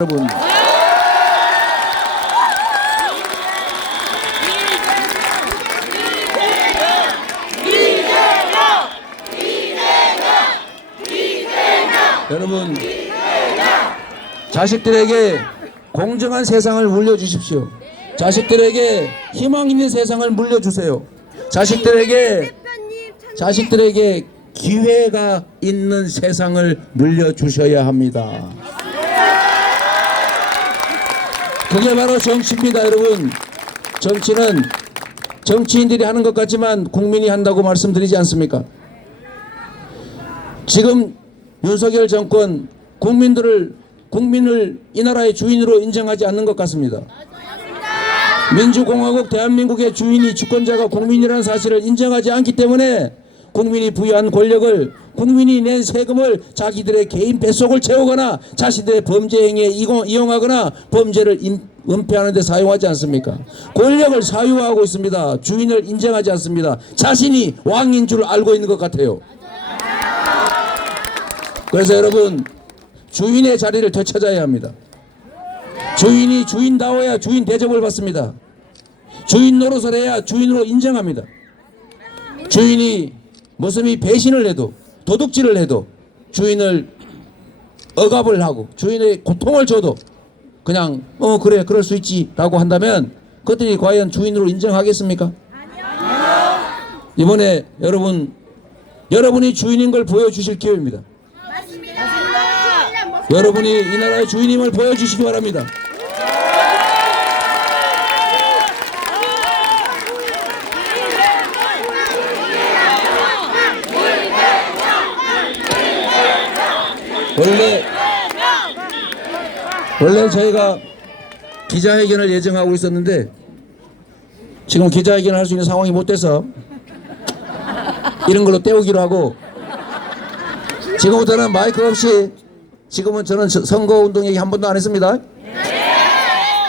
여러분, 여러분, 자식들에게 공정한 세상을 물려주십시오. 자식들에게 희망 있는 세상을 물려주세요. 자식들에게 기회가 있는 세상을 물려주셔야 합니다. 그게 바로 정치입니다, 여러분. 정치는 정치인들이 하는 것 같지만 국민이 한다고 말씀드리지 않습니까? 지금 윤석열 정권 국민을 이 나라의 주인으로 인정하지 않는 것 같습니다. 민주공화국 대한민국의 주인이 주권자가 국민이라는 사실을 인정하지 않기 때문에 국민이 부여한 권력을, 국민이 낸 세금을 자기들의 개인 뱃속을 채우거나 자신들의 범죄 행위에 이용하거나 범죄를 은폐하는 데 사용하지 않습니까? 권력을 사유화하고 있습니다. 주인을 인정하지 않습니다. 자신이 왕인 줄 알고 있는 것 같아요. 그래서 여러분, 주인의 자리를 되찾아야 합니다. 주인이 주인다워야 주인 대접을 받습니다. 주인 노릇을 해야 주인으로 인정합니다. 주인이 무슨 배신을 해도, 도둑질을 해도, 주인을 억압을 하고 주인의 고통을 줘도 그냥 그래 그럴 수 있지 라고 한다면 그것들이 과연 주인으로 인정하겠습니까? 아니요. 이번에 여러분이 주인인 걸 보여주실 기회입니다. 맞습니다. 여러분이 이 나라의 주인임을 보여주시기 바랍니다. 원래 저희가 기자회견을 예정하고 있었는데 지금 기자회견을 할 수 있는 상황이 못 돼서 이런 걸로 때우기로 하고, 지금부터는 마이크 없이, 지금은 저는 선거운동 얘기 한 번도 안 했습니다.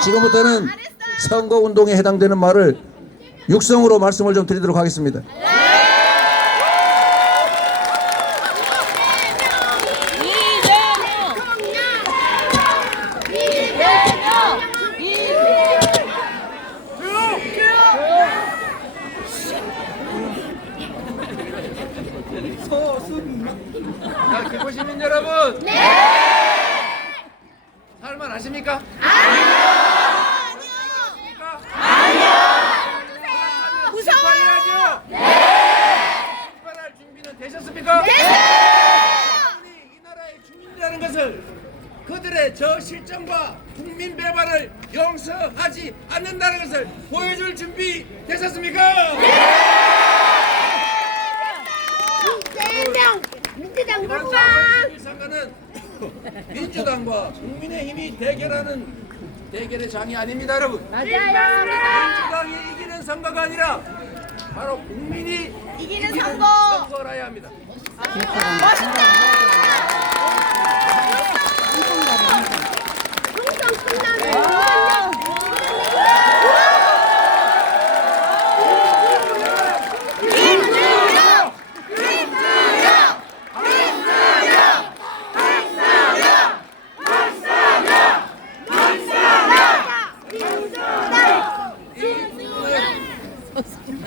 지금부터는 선거운동에 해당되는 말을 육성으로 말씀을 좀 드리도록 하겠습니다. 자, 기고 시민 여러분. 네. 살만 하십니까? 아니요. 아니요. 무서워요. 네. 출발할 준비는 되셨습니까? 네. 우리 이 나라의 주민이라는 것을, 그들의 저 실정과 국민 배반을 용서하지 않는다는 것을 보여줄 준비 되셨습니까? 네. 민주당 이번 국방. 4월 10일 선거는 민주당과 국민의힘이 대결하는 대결의 장이 아닙니다, 여러분. 맞아요. 민주당이 이기는 선거가 아니라 바로 국민이 이기는 선거라야 합니다. 멋있다. 항상 끝나는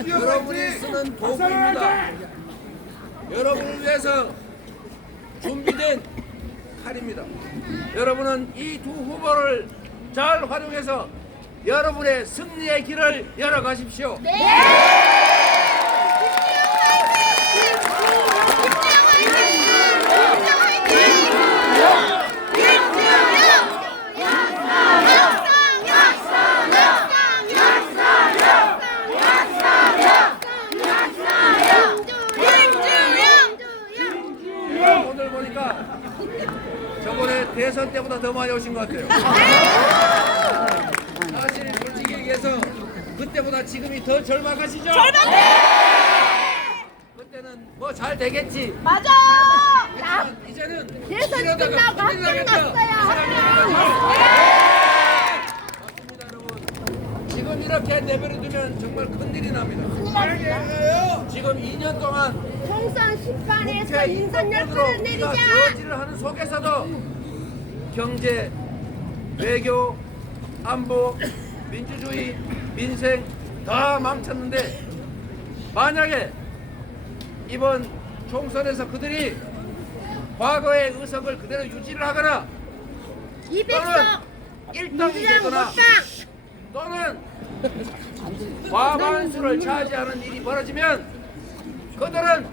여러분이 쓰는 도구입니다. 여러분을 위해서 준비된 칼입니다. 여러분은 이 두 후보를 잘 활용해서 여러분의 승리의 길을 열어가십시오. 오늘 보니까 저번에 대선 때보다 더 많이 오신 것 같아요. 사실 솔직히 얘기해서 그때보다 지금이 더 절박하시죠? 그때는 뭐 잘 되겠지. 맞아. 하지만 이제는 대선 이러다가 끝나고 큰일 나겠다. 끝났어요. 맞습니다, 여러분. 지금 이렇게 내버려두면 정말 큰일이 납니다. 지금 2년 동안 총선 심판에서 국회 윤석열 인권으로 풀을 우리가 내리자. 저지를 하는 속에서도 경제, 외교, 안보, 민주주의, 민생 다 망쳤는데 만약에 이번 총선에서 그들이 과거의 의석을 그대로 유지를 하거나 200석 1등이 민주당 되거나 못당. 또는 과반수를 차지하는 일이 벌어지면 그들은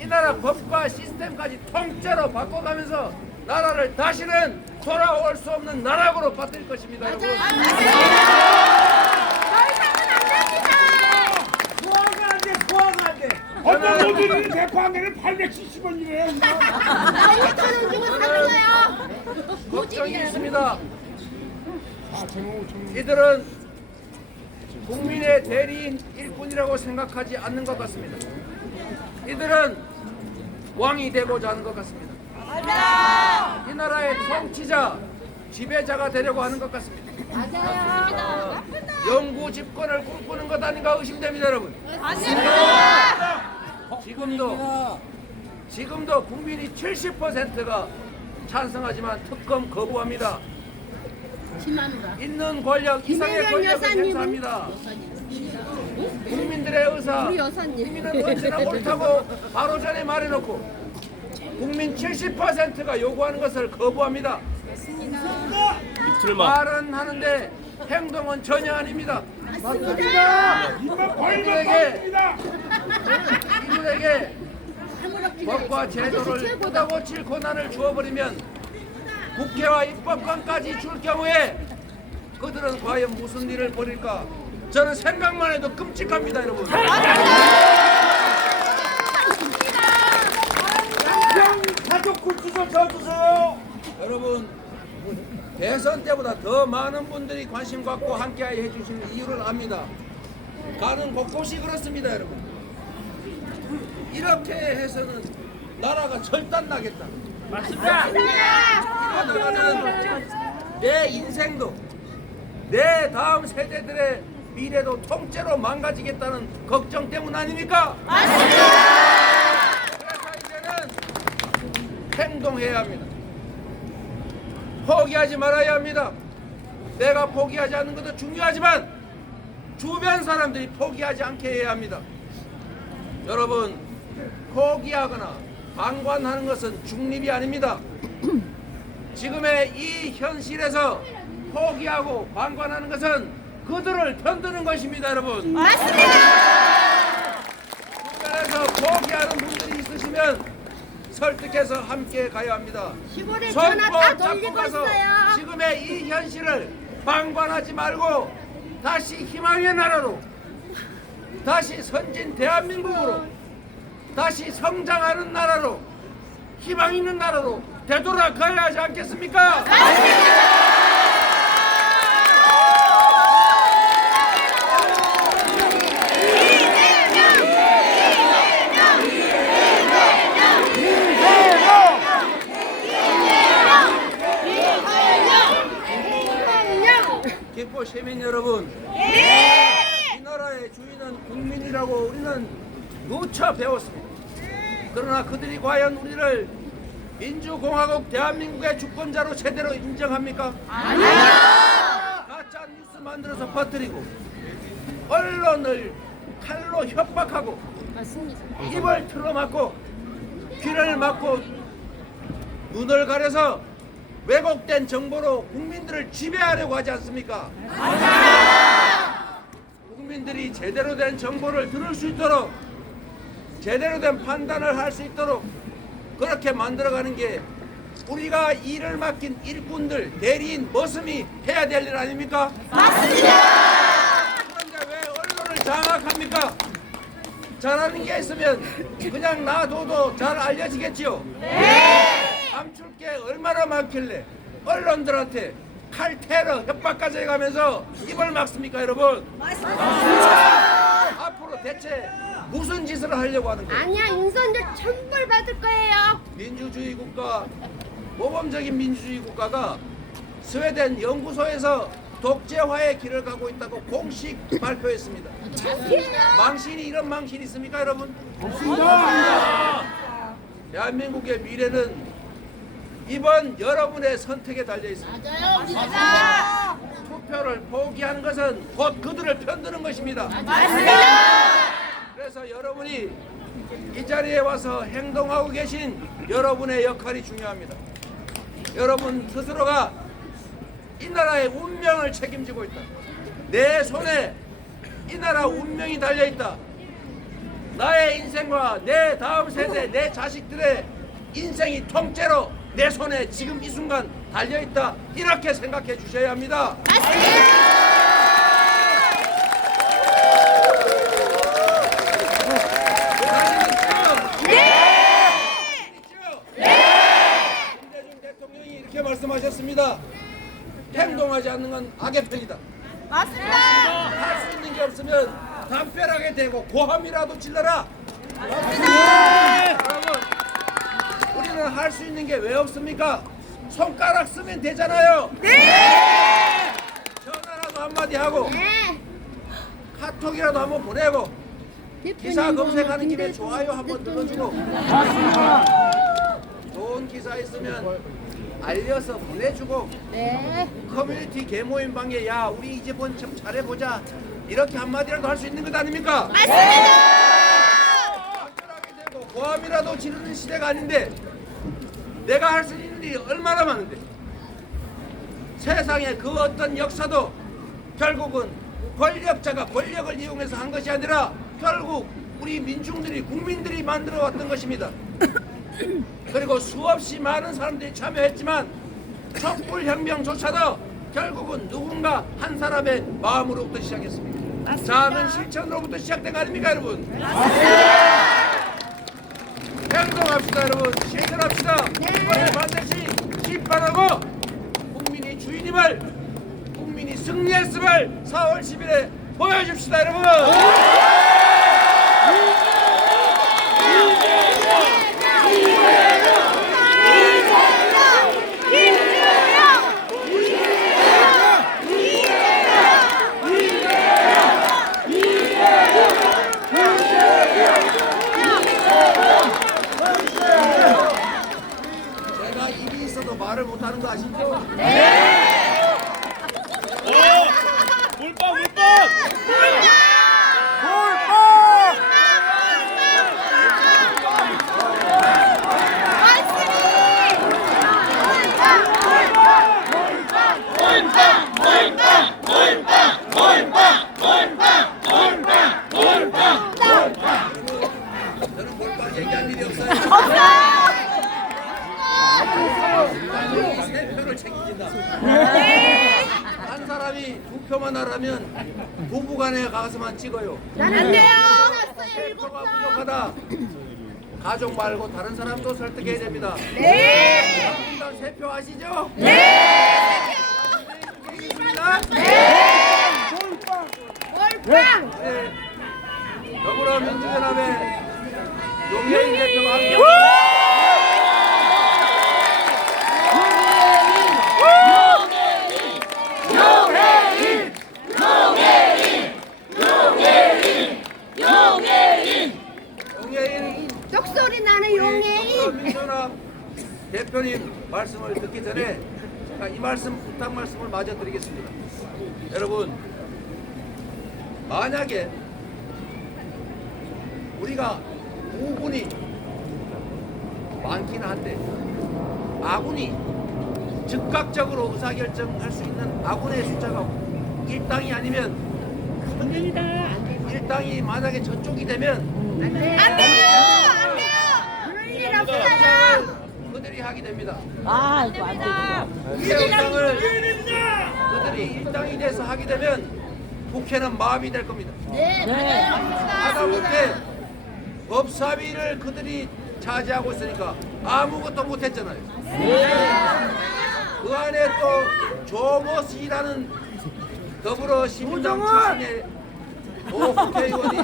이 나라 법과 시스템까지 통째로 바꿔가면서 나라를 다시는 돌아올 수 없는 나라로 바뀔 것입니다. 여러분. 더 이상은 안 됩니다. 소화가 안 돼, 소화가 안 돼. 어떤 놈들이 대포한개를 870원이래. 800원 주고 사는 거요. 걱정이 있습니다. 이들은 국민의 대리인 일꾼이라고 생각하지 않는 것 같습니다. 이들은 왕이 되고자 하는 것 같습니다. 이 나라의 통치자, 지배자가 되려고 하는 것 같습니다. 영구 집권을 꿈꾸는 것 아닌가 의심됩니다, 여러분. 지금도 국민이 70%가 찬성하지만 특검 거부합니다. 있는 권력 이상의 김혜경 권력을 여사님은? 행사합니다. 국민들의 의사, 우리 여사님. 국민은 언제나 옳다고 바로 전에 말해놓고 국민 70%가 요구하는 것을 거부합니다. 말은 하는데 행동은 전혀 아닙니다. 이만 벌만 받습니다. 이들에게 법과 제도를 뜯어고칠 권한을 주어버리면 국회와 입법권까지 줄 경우에 그들은 과연 무슨 일을 벌일까? 저는 생각만 해도 끔찍합니다, 여러분. 가족 굿즈 좀 줘주세요. 여러분, 대선 때보다 더 많은 분들이 관심 갖고 함께하여 해주시는 이유를 압니다. 가는 곳곳이 그렇습니다, 여러분. 이렇게 해서는 나라가 절단나겠다. 이러다가는 내 인생도 내 다음 세대들의 미래도 통째로 망가지겠다는 걱정 때문 아닙니까? 그래서 이제는 행동해야 합니다. 포기하지 말아야 합니다. 내가 포기하지 않는 것도 중요하지만 주변 사람들이 포기하지 않게 해야 합니다. 여러분, 포기하거나 방관하는 것은 중립이 아닙니다. 지금의 이 현실에서 포기하고 방관하는 것은 그들을 편드는 것입니다, 여러분. 주변에서 포기하는 분들이 있으시면 설득해서 함께 가야 합니다. 시골에 전화 다 손꼭 잡고 돌리고 가서 있어요. 지금의 이 현실을 방관하지 말고 다시 희망의 나라로, 다시 선진 대한민국으로, 다시 성장하는 나라로, 희망 있는 나라로 되돌아가야 하지 않겠습니까? 김포 시민 여러분, 이 나라의 주인은 국민이라고 우리는 누차 배웠습니다. 그러나 그들이 과연 우리를 민주공화국 대한민국의 주권자로 제대로 인정합니까? 아니요. 가짜 뉴스 만들어서 퍼뜨리고 언론을 칼로 협박하고 입을 틀어막고 귀를 막고 눈을 가려서 왜곡된 정보로 국민들을 지배하려고 하지 않습니까? 국민들이 제대로 된 정보를 들을 수 있도록, 제대로 된 판단을 할 수 있도록 그렇게 만들어가는 게 우리가 일을 맡긴 일꾼들, 대리인, 머슴이 해야 될 일 아닙니까? 맞습니다. 그런데 왜 언론을 장악합니까? 잘하는 게 있으면 그냥 놔둬도 잘 알려지겠지요? 네. 감출 게 얼마나 많길래 언론들한테 칼테러 협박까지 해가면서 입을 막습니까, 여러분? 맞습니다. 앞으로 대체 무슨 짓을 하려고 하는 거예요? 아니야, 윤석열 천벌 받을 거예요. 민주주의 국가, 모범적인 민주주의 국가가 스웨덴 연구소에서 독재화의 길을 가고 있다고 공식 발표했습니다. 망신이 이런 망신이 있습니까, 여러분? 없습니다. 대한민국의 미래는 이번 여러분의 선택에 달려 있습니다. 맞아요. 맞습니다. 투표를 포기하는 것은 곧 그들을 편드는 것입니다. 맞습니다. 그래서 여러분이 이 자리에 와서 행동하고 계신 여러분의 역할이 중요합니다. 여러분 스스로가 이 나라의 운명을 책임지고 있다. 내 손에 이 나라 운명이 달려있다. 나의 인생과 내 다음 세대, 내 자식들의 인생이 통째로 내 손에 지금 이 순간 달려있다. 이렇게 생각해 주셔야 합니다. 김대중 대통령이 이렇게 말씀하셨습니다. 행동하지 않는 건 악의 편이다. 맞습니다. 할 수 있는 게 없으면 담벼락에 대고 고함이라도 질러라. 여러분, 우리는 할 수 있는 게 왜 없습니까? 손가락 쓰면 되잖아요. 전화라도 한마디 하고 네. 카톡이라도 한번 보내고 기사 검색하는 김에 좋아요 한번 눌러주고 좋은 기사 있으면 알려서 보내주고 네. 커뮤니티 개모임 방에 야 우리 이제번 참 잘해보자 이렇게 한마디라도 할 수 있는 것 아닙니까? 맞습니다. 안전하게 되고 고함이라도 지르는 시대가 아닌데 내가 할 수 있는 일이 얼마나 많은데 세상의 그 어떤 역사도 결국은 권력자가 권력을 이용해서 한 것이 아니라 결국 우리 민중들이 국민들이 만들어 왔던 것입니다. 그리고 수없이 많은 사람들이 참여했지만 촛불혁명조차도 결국은 누군가 한 사람의 마음으로부터 시작했습니다. 작은 실천으로부터 시작된 거 아닙니까 여러분? 행동합시다 여러분. 실천합시다. 이번에 반드시 기판하고 국민이 주인임을 국민이 승리했음을 4월 10일에 보여줍시다 여러분. 제가 입이 있어도 말을 못하는 거 아시죠? 물방 물방. 저는 몰빵 얘기할 일이 없어요. 세 표를 책임진다. 한 사람이 2표만 하라면 부부간에 가서만 찍어요. 안 돼요. 세 표가 부족하다. 가족 말고 다른 사람도 설득해야 됩니다. 네. 일단 3표 아시죠? 네. 있습니다. 몰빵. 네. 더불어민주연합의 용혜인 대표가 함께 용혜인 쪽소리 나는 용해인. 민주연합 대표님 말씀을 듣기 전에 제가 이 말씀 부탁 말씀을 마저 드리겠습니다. 여러분 만약에 우리가 우군이 많긴 한데 아군이 즉각적으로 의사결정할 수 있는 아군의 숫자가 일당이 아니면 일당이 만약에 저쪽이 되면 안 돼요. 안 돼요. 그럴 일 없어요. 그들이 하게 됩니다. 아, 이거 안 되고. 국회의장을 그들이 일당이 돼서 하게 되면 국회는 마음이 될 겁니다. 네. 하다못해 법사위를 그들이 차지하고 있으니까 아무것도 못했잖아요. 그 안에 또 조모씨라는 더불어 시민당 출신의 모 국회의원이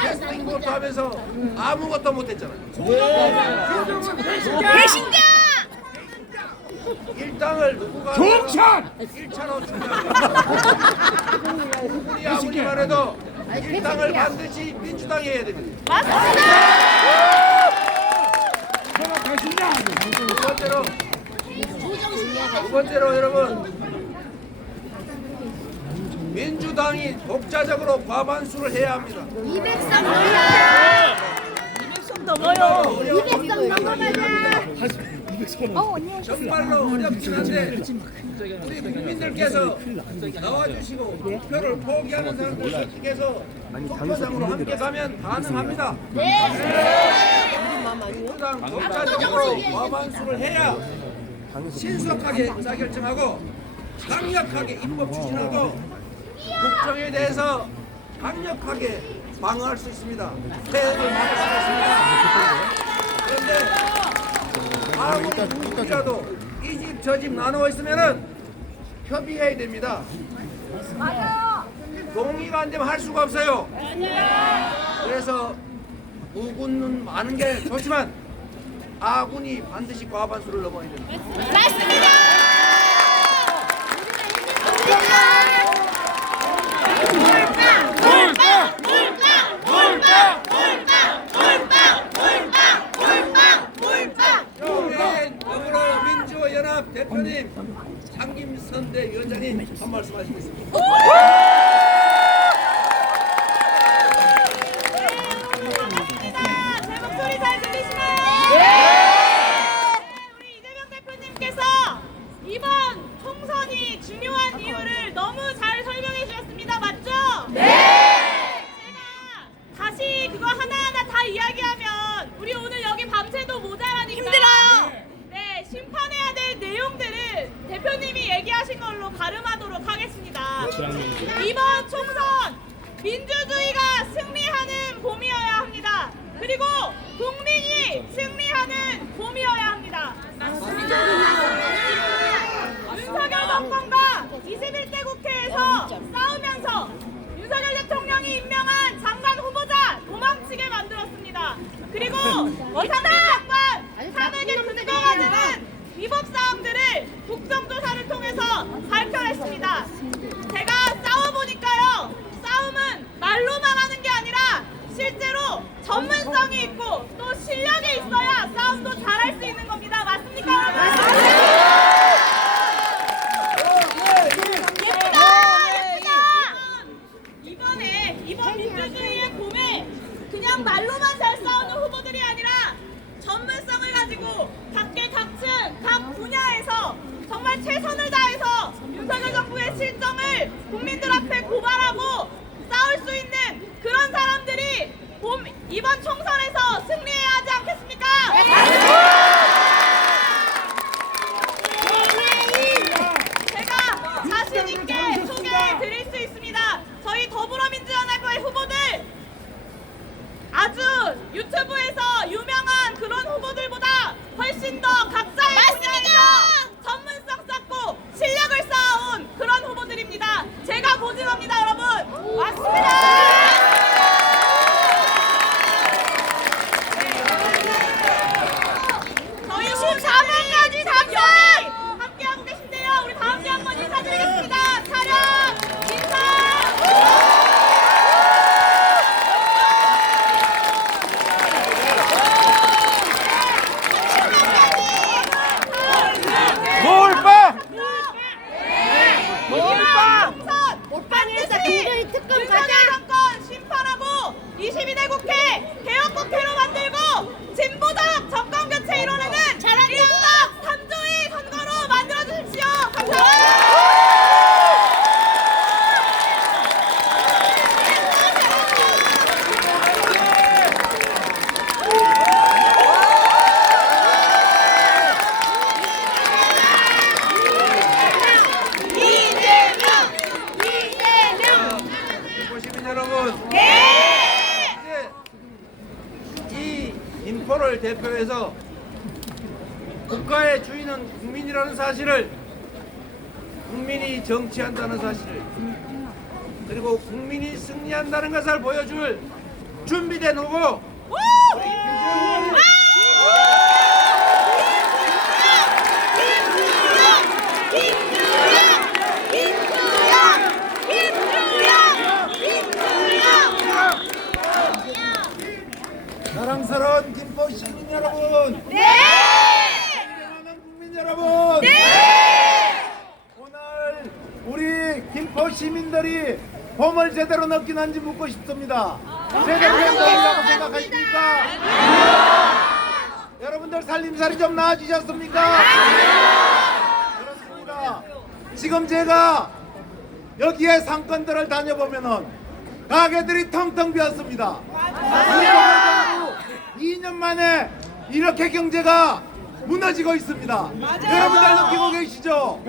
캐스팅 보트 하면서 아무것도 못했잖아요. 배신자. 일당을 누구가 종찬! 1차로 중요합니다. 우리 아무리 말해도 일당을 반드시 민주당이 해야 됩니다. 제가 배신자. 두 번째로 두 번째로 여러분, 민주당이 독자적으로 과반수를 해야 합니다. 200석 넘어야. 200석 넘어요. 200석 넘어가자. 정말로 어렵긴 한데 우리 국민들께서 나와주시고 투표를 포기하는 사람들 선택해서 투표장으로 함께 가면 가능합니다. 민주당 독자적으로 과반수를 해야 신속하게 의사결정하고 강력하게 입법 추진하고 국정에 대해서 강력하게 방어할 수 있습니다. 폐해를 막을 수 있습니다. 그런데 아무리 누구라도 이 집 저 집 나누어 있으면은 협의해야 됩니다. 동의가 안 되면 할 수가 없어요. 그래서 우군은 많은 게 좋지만 아군이 반드시 과반수를 넘어야 됩니다. 맞습니다. 더불어민주연합 대표님, 상임선대위원장님 한 말씀 하시겠습니다. 제 목소리 잘 들리시나요? 우리 이재명 대표님께서 이번 총선이 중요한 이유를 너무 잘 설명해 주셨습니다. 맞죠? 네! 제가 다시 그거 하나하나 다 이야기하면 우리 오늘 여기 밤새도 모자라니까 힘들어요! 네, 심판해야 될 내용들을 대표님이 얘기하신 걸로 가름하도록 하겠습니다. 이번 총선 민주주의가 승리하는 봄이어야 합니다. 그리고 국민이 승리하는 봄이어야 합니다. 윤석열 정권과 21대 국회에서 싸우면서 윤석열 대통령이 임명한 장관 후보자 도망치게 만들었습니다. 그리고 이상장관 탄핵의 근거가 되는 위법 사항들을 국정조사를 통해서 밝혀냈습니다. 제가 싸워보니까요, 싸움은 말로만 하는 게 아니라 실제로 전문성이 있고 또 실력이 있어야 싸움도 잘할 수 있는 겁니다. 맞습니까, 여러분? 이번 민주주의의 봄에 그냥 말로만 잘 싸우는 후보들이 아니라 전문성을 가지고 각계 각층 각 분야에서 정말 최선을 다해서 윤석열 정부의 실정을 국민들 앞에 고발하고 싸울 수 있는 그런 사람들이 이번 총선에서 승리해야 하지 않겠습니까? 제가 자신 있게 소개해 드릴 수 있습니다. 저희 더불어민주연합의 후보들, 아주 유튜브에서 유명한 그런 후보들보다 훨씬 더 각자의 분야에서 전문성 쌓고 실력을 쌓아온 그런 후보들입니다. 제가 보증합니다, 여러분. 맞습니다. 저희 14분까지 잠시 함께하고 계신데요. 우리 다 함께 한번 인사드리겠습니다. 차렷, 인사. 반드시 특검 윤석열 정권 심판하고 22대 국회 개혁국회로 만들고 진보적 정권 교체 이뤄내는 일석 3조의 선거로 만들어주십시오. 감사합니다. 시민 여러분, 이제 이 인포를 대표해서 국가의 주인은 국민이라는 사실을, 국민이 정치한다는 사실을, 그리고 국민이 승리한다는 것을 보여줄 준비된 후보 우리 김정은 사랑스러운 김포 시민 여러분, 네! 사랑하는 국민 여러분, 네! 김포 시민들이 봄을 제대로 느끼는지 묻고 싶습니다. 제대로 된 봄이라고 생각하십니까? 여러분들 살림살이 좀 나아지셨습니까? 그렇습니다. 지금 제가 여기에 상권들을 다녀보면은 가게들이 텅텅 비었습니다. 2년 만에 이렇게 경제가 무너지고 있습니다. 여러분들 느끼고 계시죠?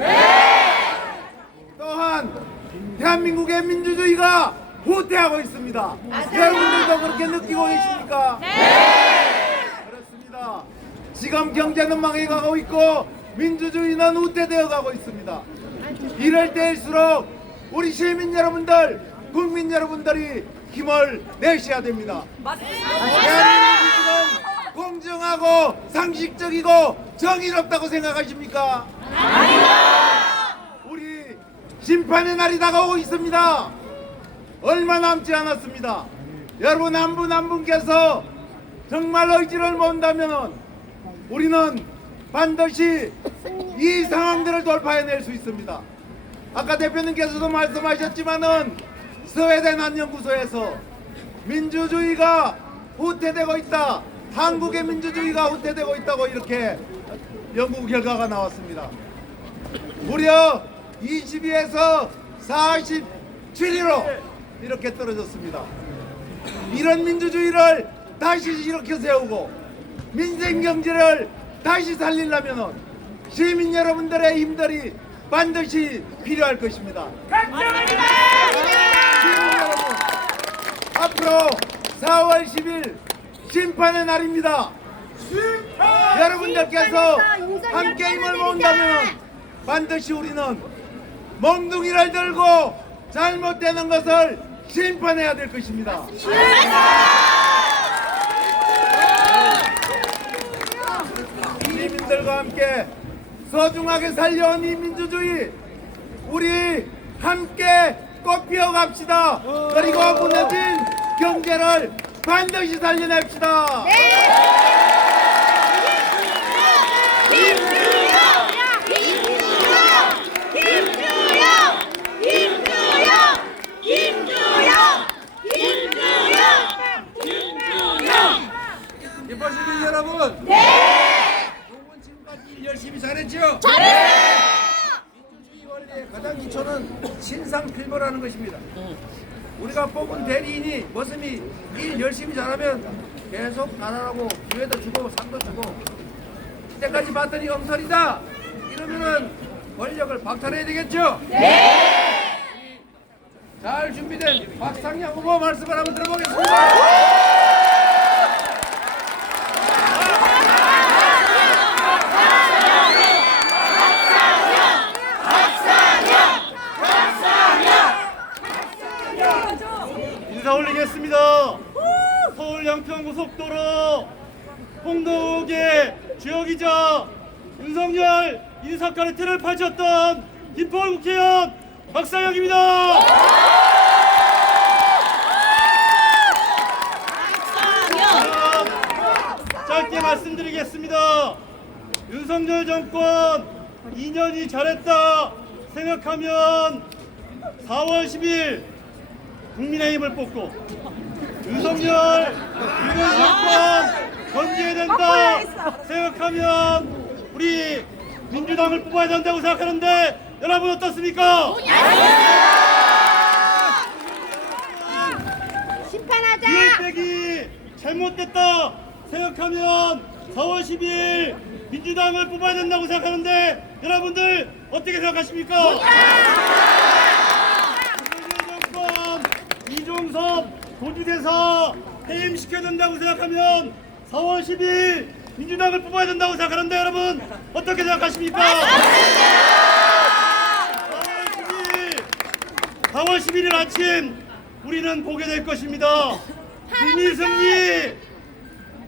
또한 대한민국의 민주주의가 후퇴하고 있습니다. 여러분들도 그렇게 느끼고 계십니까? 그렇습니다. 지금 경제는 망해가고 있고 민주주의는 후퇴되어 가고 있습니다. 이럴 때일수록 우리 시민 여러분들, 국민 여러분들이 힘을 내셔야 됩니다. 대한민국은 공정하고 상식적이고 정의롭다고 생각하십니까? 우리 심판의 날이 다가오고 있습니다. 얼마 남지 않았습니다. 여러분 한 분 한 분께서 정말 의지를 모은다면 우리는 반드시 이 상황들을 돌파해낼 수 있습니다. 아까 대표님께서도 말씀하셨지만은 스웨덴 한연구소에서 민주주의가 후퇴되고 있다, 한국의 민주주의가 후퇴되고 있다고 이렇게 연구 결과가 나왔습니다. 무려 22에서 47위로 이렇게 떨어졌습니다. 이런 민주주의를 다시 일으켜 세우고 민생 경제를 다시 살리려면 시민 여러분들의 힘들이 반드시 필요할 것입니다. 시민 여러분, 앞으로 4월 10일 심판의 날입니다. 여러분들께서 함께 힘을 모은다면 반드시 우리는 몽둥이를 들고 잘못되는 것을 심판해야 될 것입니다. 시민들과 함께 소중하게 살려온 이 민주주의, 우리 함께 꽃피워 갑시다. 그리고 무너진 경제를 반드시 살려냅시다. 김포 시민 여러분, 여러분 지금까지 일 열심히 잘했죠? 민주주의 원리의 가장 기초는 신상필보라는 것입니다. 우리가 뽑은 대리인이 머슴이 일 열심히 잘하면 계속 나라라고 기회도 주고 상도 주고, 이때까지 봤더니 엉터리다 이러면은 권력을 박탈해야 되겠죠? 잘 준비된 박상현 후보 말씀을 한번 들어보겠습니다. 인사 올리겠습니다. 서울 양평고속도로 홍덕의 주역이자 윤석열 인사권의 틀을 펼쳤던 김포 국회의원 박상혁입니다. 짧게 말씀드리겠습니다. 윤석열 정권 2년이 잘했다 생각하면 4월 10일 국민의힘을 뽑고 윤석열 이번 정권 건재해야 된다 생각하면 우리 민주당을 뽑아야 된다고 생각하는데 여러분 어떻습니까? 심판하자. 기획백이 잘못됐다 생각하면 4월 10일 민주당을 뽑아야 된다고 생각하는데 여러분들 어떻게 생각하십니까? 윤석열 정권 이종섭 도주대사 해임시켜야 된다고 생각하면 4월 10일 민주당을 뽑아야 된다고 생각하는데 여러분 어떻게 생각하십니까? 4월 11일 아침 우리는 보게 될 것입니다. 국민 승리,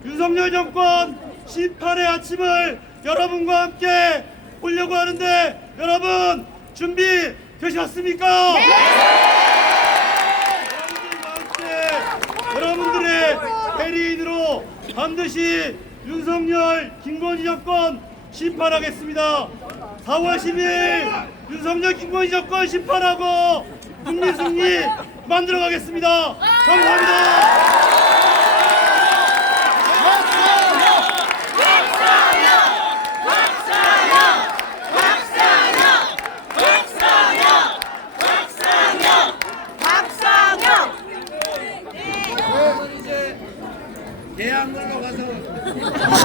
윤석열 정권 심판의 아침을 여러분과 함께 보려고 하는데 여러분 준비 되셨습니까? 여러분들과 함께 여러분들의 대리인으로 반드시 윤석열, 김건희 정권 심판하겠습니다. 4월 10일 윤석열 김건희 정권 심판하고 국민 승리 만들어가겠습니다. 감사합니다. 이제 대학로로 가서